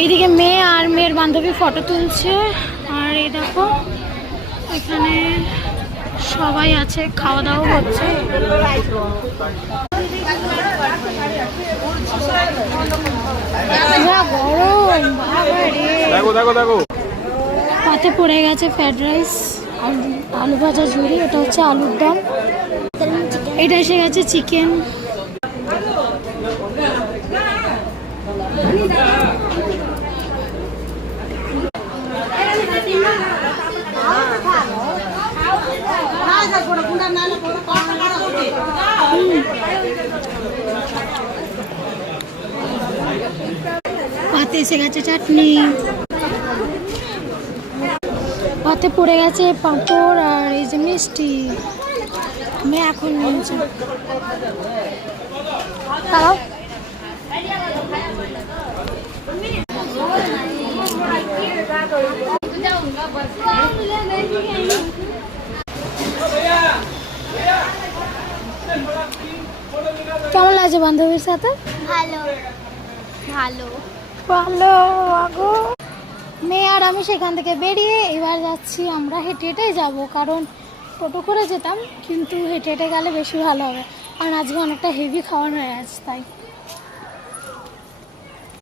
এইদিকে মেয়ে আর মেয়ের বান্ধবী ফটো তুলছে। আর এই দেখো এখানে সবাই আছে, খাওয়া দাওয়া হচ্ছে। পাতে পড়ে গেছে ফ্রাইড রাইস, আলু ভাজা ঝুড়ি, এটা হচ্ছে আলুর দম, এটা এসে গেছে চিকেন। পাতে এসে গেছে চাটনি, পাতে পড়ে গেছে পাঁপড় আর এই যে মিষ্টি। আমি এখন নিয়েছি কেমন লাগছে বান্ধবীর সাথে? ভালো ভালো ভালো। আগো মেয়ে আর আমি সেখান থেকে বেরিয়ে এবার যাচ্ছি আমরা হেঁটে হেঁটেই যাবো, কারণ টোটো করে যেতাম কিন্তু হেঁটে হেঁটে গেলে বেশি ভালো হবে, কারণ আজকে অনেকটা হেভি খাওয়ানো হয়ে গেছে তাই।